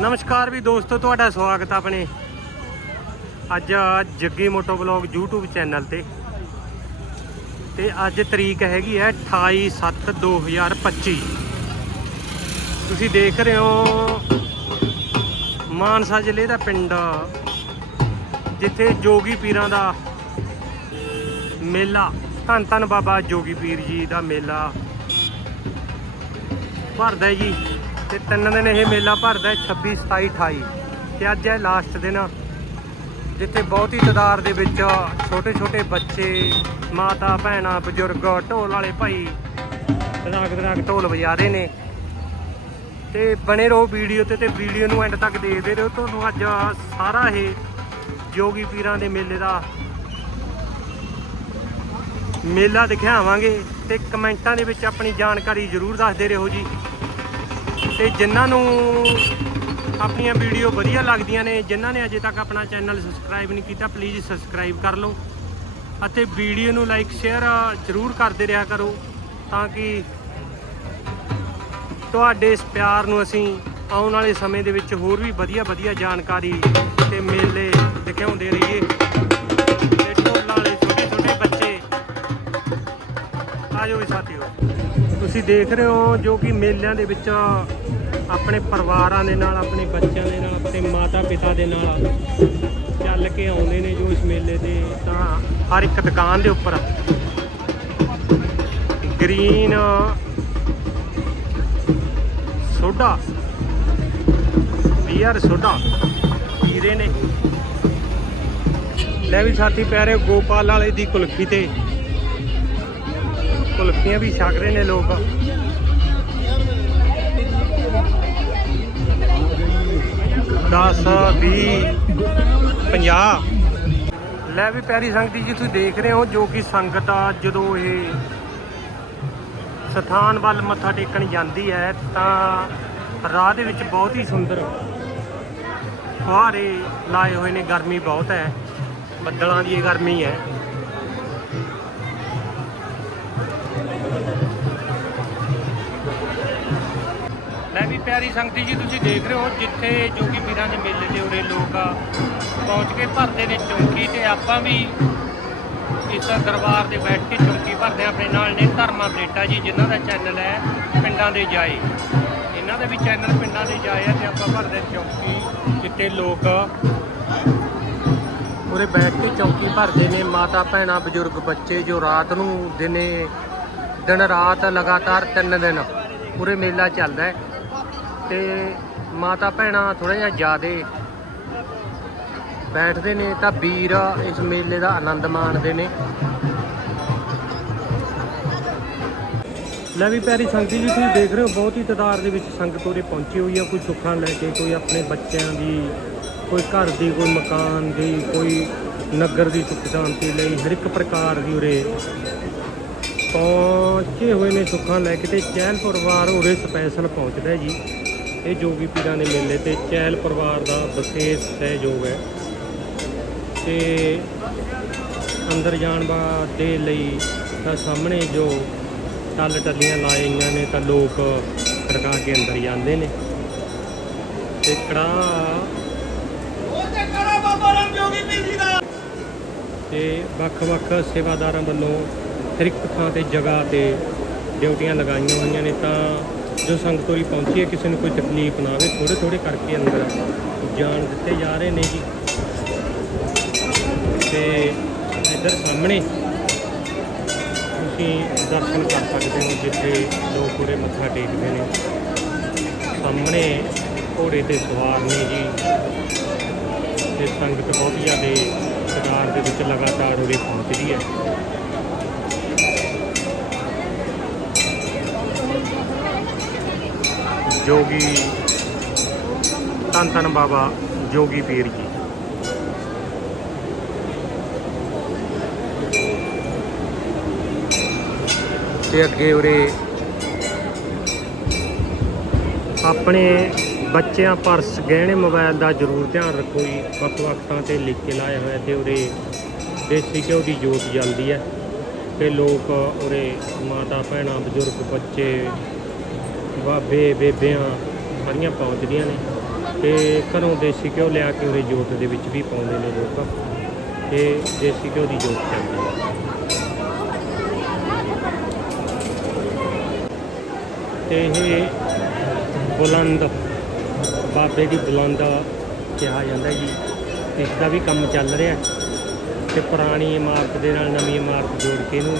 ਨਮਸਕਾਰ ਵੀ ਦੋਸਤੋ, ਤੁਹਾਡਾ ਸਵਾਗਤ ਆਪਣੇ ਅੱਜ Jaggi moto blog YouTube channel ਤੇ। ਤੇ ਅੱਜ ਤਰੀਕ ਹੈਗੀ ਹੈ 28/7/2025 ਤੁਸੀਂ ਦੇਖ ਰਹੇ ਹੋ ਮਾਨਸਾ ਜ਼ਿਲ੍ਹੇ ਦਾ ਪਿੰਡ, ਜਿੱਥੇ ਜੋਗੀ ਪੀਰਾਂ ਦਾ ਮੇਲਾ, ਧੰਨ ਧੰਨ ਬਾਬਾ ਜੋਗੀ ਪੀਰ ਜੀ ਦਾ ਮੇਲਾ ਭਰਦਾ ਜੀ। ਤੇ ਤਿੰਨ ਦਿਨ ਇਹ ਮੇਲਾ ਭਰਦਾ ਹੈ 26 27 28 ਤੇ ਅੱਜ ਹੈ ਲਾਸਟ ਦਿਨ, ਜਿੱਥੇ ਬਹੁਤ ਹੀ ਤਾਦਾਦ ਦੇ ਵਿੱਚ ਛੋਟੇ ਛੋਟੇ ਬੱਚੇ, ਮਾਤਾ, ਭੈਣਾਂ, ਬਜ਼ੁਰਗ, ਢੋਲ ਵਾਲੇ ਭਾਈ ਰੰਗ ਰੰਗ ਢੋਲ ਵਜਾ ਰਹੇ ਨੇ। ਤੇ ਬਣੇ ਰਹੋ ਵੀਡੀਓ ਤੇ ਤੇ ਵੀਡੀਓ ਨੂੰ ਐਂਡ ਤੱਕ ਦੇਖਦੇ ਰਹੋ। ਤੁਹਾਨੂੰ ਅੱਜ ਸਾਰਾ ਇਹ ਜੋਗੀ ਪੀਰਾਂ ਦੇ ਮੇਲੇ ਦਾ ਮੇਲਾ ਦਿਖਾਵਾਂਗੇ ਤੇ ਕਮੈਂਟਾਂ ਦੇ ਵਿੱਚ ਆਪਣੀ ਜਾਣਕਾਰੀ ਜ਼ਰੂਰ ਦੱਸਦੇ ਰਹੋ ਜੀ। ਤੇ ਜਿਨ੍ਹਾਂ ਨੂੰ ਆਪਣੀਆਂ ਵੀਡੀਓ ਵਧੀਆ ਲੱਗਦੀਆਂ ਨੇ, ਜਿਨ੍ਹਾਂ ਨੇ ਅਜੇ ਤੱਕ ਆਪਣਾ ਚੈਨਲ ਸਬਸਕ੍ਰਾਈਬ ਨਹੀਂ ਕੀਤਾ ਪਲੀਜ਼ ਸਬਸਕ੍ਰਾਈਬ ਕਰ ਲਓ ਅਤੇ ਵੀਡੀਓ ਨੂੰ ਲਾਈਕ ਸ਼ੇਅਰ ਜ਼ਰੂਰ ਕਰਦੇ ਰਿਹਾ ਕਰੋ ਤਾਂ ਕਿ ਤੁਹਾਡੇ ਇਸ ਪਿਆਰ ਨੂੰ ਅਸੀਂ ਆਉਣ ਵਾਲੇ ਸਮੇਂ ਦੇ ਵਿੱਚ ਹੋਰ ਵੀ ਵਧੀਆ ਵਧੀਆ ਜਾਣਕਾਰੀ ਤੇ ਮੇਲੇ ਦਿਖਾਉਂਦੇ ਰਹੀਏ। ਤੇ ਢੋਲਾਂ ਵਾਲੇ ਛੋਟੇ ਛੋਟੇ ਬੱਚੇ ਆਜੋ ਵੀ ਸਾਥੀਓ। ਤੁਸੀਂ ਦੇਖ ਰਹੇ ਹੋ ਜੋ ਕਿ ਮੇਲਿਆਂ ਦੇ ਵਿੱਚ ਆਪਣੇ ਪਰਿਵਾਰਾਂ ਦੇ ਨਾਲ, ਆਪਣੇ ਬੱਚਿਆਂ ਦੇ ਨਾਲ, ਆਪਣੇ ਮਾਤਾ ਪਿਤਾ ਦੇ ਨਾਲ ਚੱਲ ਕੇ ਆਉਂਦੇ ਨੇ ਜੋ ਇਸ ਮੇਲੇ ਤੇ। ਤਾਂ ਹਰ ਇੱਕ ਦੁਕਾਨ ਦੇ ਉੱਪਰ ਗ੍ਰੀਨ ਸੋਡਾ, ਬੀਅਰ ਸੋਡਾ ਪੀ ਰਹੇ ਨੇ। ਲੈ ਵੀ ਸਾਥੀ ਪਿਆਰੇ, ਗੋਪਾਲ ਵਾਲੇ ਦੀ ਕੁਲਫੀ ਤੇ। ਕੁਲਫੀਆਂ ਵੀ ਛਕ ਰਹੇ ਨੇ ਲੋਕ। 10 20 50 ਲੈ ਵੀ ਪਿਆਰੀ ਸੰਗਤੀ ਜੀ, ਤੁਸੀਂ ਦੇਖ ਰਹੇ ਹੋ ਜੋ ਕਿ ਸੰਗਤ ਆ, ਜਦੋਂ ਇਹ ਸਥਾਨ ਵੱਲ ਮੱਥਾ ਟੇਕਣ ਜਾਂਦੀ ਹੈ, ਤਾਂ ਰਾਹ ਦੇ ਵਿੱਚ ਬਹੁਤ ਹੀ ਸੁੰਦਰ ਫੁਹਾਰੇ ਲਾਏ ਹੋਏ ਨੇ। ਗਰਮੀ ਬਹੁਤ ਹੈ, ਬੱਦਲਾਂ ਦੀ ਇਹ ਗਰਮੀ ਹੈ। ਲੈ ਵੀ ਪਿਆਰੀ ਸੰਗਤੀ ਜੀ, ਤੁਸੀਂ ਦੇਖ ਰਹੇ ਹੋ ਜਿੱਥੇ ਜੋਗੀ ਪੀਰਾਂ ਦੇ ਮੇਲੇ ਦੇ ਉਰੇ ਲੋਕ ਪਹੁੰਚ ਕੇ ਭਰਦੇ ਨੇ ਚੌਂਕੀ ਤੇ ਆਪਾਂ ਵੀ ਇਸ ਦਰਬਾਰ ਦੇ ਬੈਠ ਕੇ ਚੌਂਕੀ ਭਰਦੇ ਹਾਂ। ਆਪਣੇ ਨਾਲ ਨੇ ਧਰਮਾ ਬਰੇਟਾ ਜੀ, ਜਿਨ੍ਹਾਂ ਦਾ ਚੈਨਲ ਹੈ ਪਿੰਡਾਂ ਦੇ ਜਾਏ। ਇਹਨਾਂ ਦਾ ਵੀ ਚੈਨਲ ਪਿੰਡਾਂ ਦੇ ਜਾਏ ਹੈ ਤੇ ਆਪਾਂ ਭਰਦੇ ਚੌਂਕੀ ਜਿੱਥੇ ਲੋਕ ਉਰੇ ਬੈਠ ਕੇ ਚੌਂਕੀ ਭਰਦੇ ਨੇ। ਮਾਤਾ ਭੈਣਾਂ, ਬਜ਼ੁਰਗ ਬੱਚੇ ਜੋ ਰਾਤ ਨੂੰ ਦਿਨੇ, ਦਿਨ ਰਾਤ ਲਗਾਤਾਰ ਤਿੰਨ ਦਿਨ ਪੂਰੇ ਮੇਲਾ ਚੱਲਦਾ ਹੈ। ਤੇ ਮਾਤਾ ਭੈਣਾਂ ਥੋੜਾ ਜਿਹਾ ਜ਼ਿਆਦੇ ਬੈਠਦੇ ਨੇ ਤਾਂ ਵੀਰ ਇਸ ਮੇਲੇ ਦਾ ਆਨੰਦ ਮਾਣਦੇ ਨੇ। ਲੈ ਵੀ ਪਿਆਰੀ ਸੰਗਤੀ ਜੀ, ਤੁਸੀਂ ਦੇਖ ਰਹੇ ਹੋ, ਬਹੁਤ ਹੀ ਤਾਦਾਦ ਦੇ ਵਿੱਚ ਸੰਗਤ ਉਰੇ ਪਹੁੰਚੀ ਹੋਈ ਆ। ਕੋਈ ਸੁੱਖਾਂ ਲੈ ਕੇ, ਕੋਈ ਆਪਣੇ ਬੱਚਿਆਂ ਦੀ, ਕੋਈ ਘਰ ਦੀ, ਕੋਈ ਮਕਾਨ ਦੀ, ਕੋਈ ਨਗਰ ਦੀ ਸੁੱਖ ਸ਼ਾਂਤੀ ਲਈ ਹਰ ਇੱਕ ਪ੍ਰਕਾਰ ਦੀ ਉਰੇ ਪਹੁੰਚੇ ਹੋਏ ਨੇ ਸੁੱਖਾਂ ਲੈ ਕੇ ਤੇ ਚਹਿਲ ਪਰਿਵਾਰ ਉਰੇ ਸਪੈਸ਼ਲ ਪਹੁੰਚਦਾ ਜੀ। ਇਹ ਜੋਗੀ ਪੀਰਾਂ ਦੇ ਮੇਲੇ ਤੇ ਚਹਿਲ ਪਰਿਵਾਰ ਦਾ ਵਿਸ਼ੇਸ਼ ਸਹਿਯੋਗ ਹੈ। ਤੇ ਅੰਦਰ ਜਾਣ ਵਾ ਦੇ ਲਈ ਤਾਂ ਸਾਹਮਣੇ ਜੋ ਟੱਲ ਟੱਲੀਆਂ ਲਾਈਆਂ ਨੇ ਤਾਂ ਲੋਕ ਖੜਕਾ ਕੇ ਅੰਦਰ ਜਾਂਦੇ ਨੇ। ਤੇ ਕੜਾ ਤੇ ਵੱਖ-ਵੱਖ ਸੇਵਾਦਾਰਾਂ ਵੱਲੋਂ ਹਰ ਇੱਕ ਥਾਂ ਤੇ ਜਗ੍ਹਾ ਤੇ ਡਿਊਟੀਆਂ ਲਗਾਈਆਂ ਹੋਈਆਂ ਨੇ ਤਾਂ ਜੋ ਸੰਗਤ ਉਰੀ ਪਹੁੰਚੀ ਹੈ, ਕਿਸੇ ਨੂੰ ਕੋਈ ਤਕਲੀਫ ਨਾ ਆਵੇ ਥੋੜੇ ਥੋੜੇ ਕਰਕੇ ਅੰਦਰ ਜਾਣ ਦਿੱਤੇ ਜਾ ਰਹੇ ਨੇ ਜੀ। ਤੇ ਇੱਧਰ ਸਾਹਮਣੇ ਤੁਸੀਂ ਦਰਸ਼ਨ ਕਰ ਸਕਦੇ ਹੋ, ਜਿੱਥੇ ਲੋਕ ਉਰੇ ਮੱਥਾ ਟੇਕਦੇ ਨੇ। ਸਾਹਮਣੇ ਘੋੜੇ ਤੇ ਸਵਾਰ ਨੇ ਜੀ। ਤੇ ਸੰਗਤ ਬਹੁਤ ਜ਼ਿਆਦਾ ਸਰਕਾਰ ਦੇ ਵਿੱਚ ਲਗਾਤਾਰ ਉਰੇ ਪਹੁੰਚਦੀ ਹੈ। ਜੋਗੀ ਧੰਨ ਧੰਨ ਬਾਬਾ ਜੋਗੀ ਪੀਰ ਜੀ। ਤੇ ਅੱਗੇ ਉਰੇ ਆਪਣੇ ਬੱਚਿਆਂ ਪਰਸ ਗਹਿਣੇ ਮੋਬਾਈਲ ਦਾ ਜ਼ਰੂਰ ਧਿਆਨ ਰੱਖੋ ਜੀ। ਵੱਖ ਵੱਖ ਥਾਂ ਤੇ ਲਿਖ ਕੇ ਲਾਇਆ ਹੋਇਆ ਤੇ ਉਰੇ ਦੇਸੀ ਘਿਓ ਦੀ ਜੋਤ ਜਲਦੀ ਹੈ ਤੇ ਲੋਕ ਉਰੇ ਮਾਤਾ ਭੈਣਾਂ ਬਜ਼ੁਰਗ, ਬੱਚੇ ਬਾਬੇ ਬੇਬਿਆਂ ਸਾਰੀਆਂ ਪਹੁੰਚਦੀਆਂ ਨੇ। ਤੇ ਘਰੋਂ ਦੇਸੀ ਘਿਓ ਲਿਆ ਕੇ ਉਹਦੇ ਜੋਤ ਦੇ ਵਿੱਚ ਵੀ ਪਾਉਂਦੇ ਨੇ ਲੋਕ। ਤੇ ਦੇਸੀ ਘਿਓ ਦੀ ਜੋਤ ਚੱਲਦੀ ਹੈ। ਤੇ ਇਹ ਬੁਲੰਦ, ਬਾਬੇ ਦੀ ਬੁਲੰਦ ਕਿਹਾ ਜਾਂਦਾ ਜੀ। ਇਸ ਦਾ ਵੀ ਕੰਮ ਚੱਲ ਰਿਹਾ। ਤੇ ਪੁਰਾਣੀ ਇਮਾਰਤ ਦੇ ਨਾਲ ਨਵੀਂ ਇਮਾਰਤ ਜੋੜ ਕੇ ਇਹਨੂੰ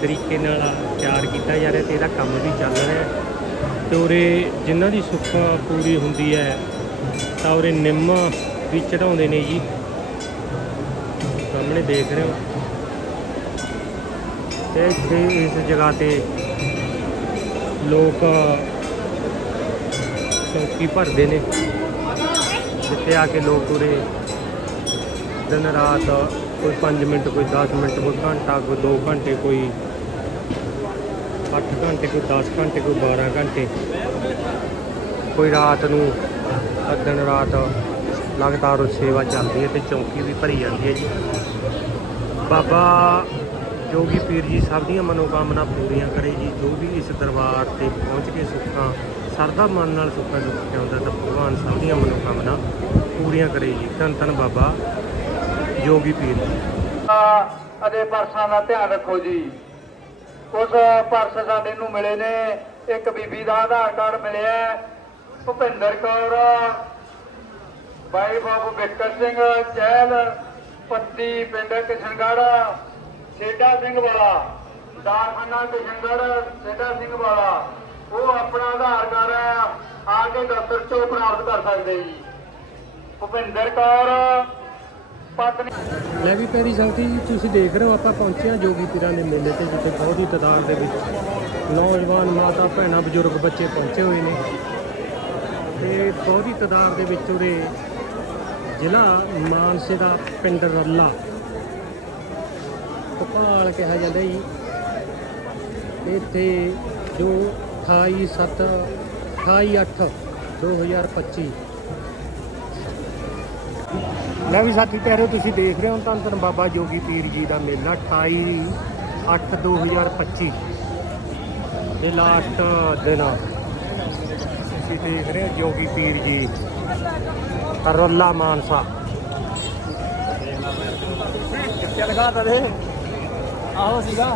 ਤਰੀਕੇ ਨਾਲ ਤਿਆਰ ਕੀਤਾ ਜਾ ਰਿਹਾ ਤੇ ਇਹਦਾ ਕੰਮ ਵੀ ਚੱਲ ਰਿਹਾ। ਤੇ ਉਰੇ ਜਿਨ੍ਹਾਂ ਦੀ ਸੁੱਖ ਪੂਰੀ ਹੁੰਦੀ ਹੈ, ਤਾਂ ਉਰੇ ਨਿੰਮ ਵੀ ਚੜਾਉਂਦੇ ਨੇ ਜੀ। ਸਾਹਮਣੇ ਦੇਖ ਰਹੇ ਹੋ। ਤੇ ਇੱਥੇ ਇਸ ਜਗ੍ਹਾ ਤੇ ਲੋਕ ਚੌਕੀ ਭਰਦੇ ਨੇ। ਜਿੱਥੇ ਆ ਕੇ ਲੋਕ ਉਰੇ ਦਿਨ ਰਾਤ ਕੋਈ 5 ਮਿੰਟ, ਕੋਈ 10 ਮਿੰਟ, ਕੋਈ ਘੰਟਾ, ਕੋਈ 2 ਘੰਟੇ ਕੋਈ 8 ਘੰਟੇ, ਕੋਈ 10 ਘੰਟੇ, ਕੋਈ 12 ਘੰਟੇ। ਕੋਈ ਰਾਤ ਨੂੰ ਦਿਨ ਰਾਤ ਲਗਾਤਾਰ ਉਹ ਸੇਵਾ ਚੱਲਦੀ ਹੈ ਤੇ ਚੌਂਕੀ ਵੀ ਭਰੀ ਜਾਂਦੀ ਹੈ ਜੀ। ਬਾਬਾ ਜੋਗੀ ਪੀਰ ਜੀ ਸਭ ਦੀਆਂ ਮਨੋਕਾਮਨਾ ਪੂਰੀਆਂ ਕਰੇ ਜੀ। ਜੋ ਵੀ ਇਸ ਦਰਬਾਰ ਤੇ ਪਹੁੰਚ ਕੇ ਸੁੱਖਾਂ, ਸਰਦਾ ਮਨ ਨਾਲ ਸੁੱਖਾਂ ਸੁੱਖ ਆਉਂਦਾ ਤਾਂ ਭਗਵਾਨ ਸਭ ਦੀਆਂ ਮਨੋਕਾਮਨਾ ਪੂਰੀਆਂ ਕਰੇ ਜੀ। ਧੰਨ ਧੰਨ ਬਾਬਾ ਜੋਗੀ ਪੀਰ ਜੀ। ਅਜੇ ਪਰਸਾਂ ਦਾ ਧਿਆਨ ਰੱਖੋ ਜੀ। ਕੁਝ ਪਰਸ ਸਾਡੇ ਨੂੰ ਮਿਲੇ ਨੇ। ਇੱਕ ਬੀਬੀ ਦਾ ਆਧਾਰ ਕਾਰਡ ਮਿਲਿਆ ਭੁਪਿੰਦਰ ਕੌਰ ਬਾਈ ਬਾਬੂ ਬਿੱਕਰ ਸਿੰਘ, ਚਹਿਲ, ਪੱਤੀ ਪਿੰਡ ਕਿਸ਼ਨਗੜ੍ਹ, ਸੇਡਾ ਸਿੰਘ ਵਾਲਾ, ਦਾਰਖਾਨਾ ਕਿਸ਼ਨਗੜ ਸੇਡਾ ਸਿੰਘ ਵਾਲਾ। ਉਹ ਆਪਣਾ ਆਧਾਰ ਕਾਰਡ ਆ ਕੇ ਦਫ਼ਤਰ ਚੋਂ ਪ੍ਰਾਪਤ ਕਰ ਸਕਦੇ ਜੀ। ਭੁਪਿੰਦਰ ਕੌਰ ਲੈ ਵੀ ਪੈਰੀ ਸੰਗਤੀ ਜੀ, ਤੁਸੀਂ ਦੇਖ ਰਹੇ ਹੋ, ਆਪਾਂ ਪਹੁੰਚੇ ਹਾਂ ਜੋਗੀ ਪੀਰਾਂ ਦੇ ਮੇਲੇ ਤੇ, ਜਿੱਥੇ ਬਹੁਤ ਹੀ ਤਾਦਾਦ ਦੇ ਵਿੱਚ ਨੌਜਵਾਨ ਮਾਤਾ, ਭੈਣਾਂ, ਬਜ਼ੁਰਗ ਬੱਚੇ ਪਹੁੰਚੇ ਹੋਏ ਨੇ। ਤੇ ਬਹੁਤ ਹੀ ਤਾਦਾਦ ਦੇ ਵਿੱਚ ਉਰੇ ਜ਼ਿਲ੍ਹਾ ਮਾਨਸੇ ਦਾ ਪਿੰਡ ਰੱਲਾ। ਭੋਪਾਲ ਕਿਹਾ ਜਾਂਦਾ ਜੀ। ਇੱਥੇ ਜੋ 28 7 28 8 2025 ਲੈ ਵੀ ਸਾਥੀ ਪਿਆਰਿਓ ਤੁਸੀਂ ਦੇਖ ਰਹੇ ਹੋ ਧੰਨ ਧੰਨ ਬਾਬਾ ਜੋਗੀ ਪੀਰ ਜੀ ਦਾ ਮੇਲਾ 28 8 2025 ਇਹ ਲਾਸਟ ਦਿਨ। ਆ ਤੁਸੀਂ ਦੇਖ ਰਹੇ ਹੋ ਜੋਗੀ ਪੀਰ ਜੀ, ਰੱਲਾ ਮਾਨਸਾ। ਕਿੱਥੇ ਲਗਾ ਤਾ ਦੇ। ਆਹੋ ਸੀਗਾ।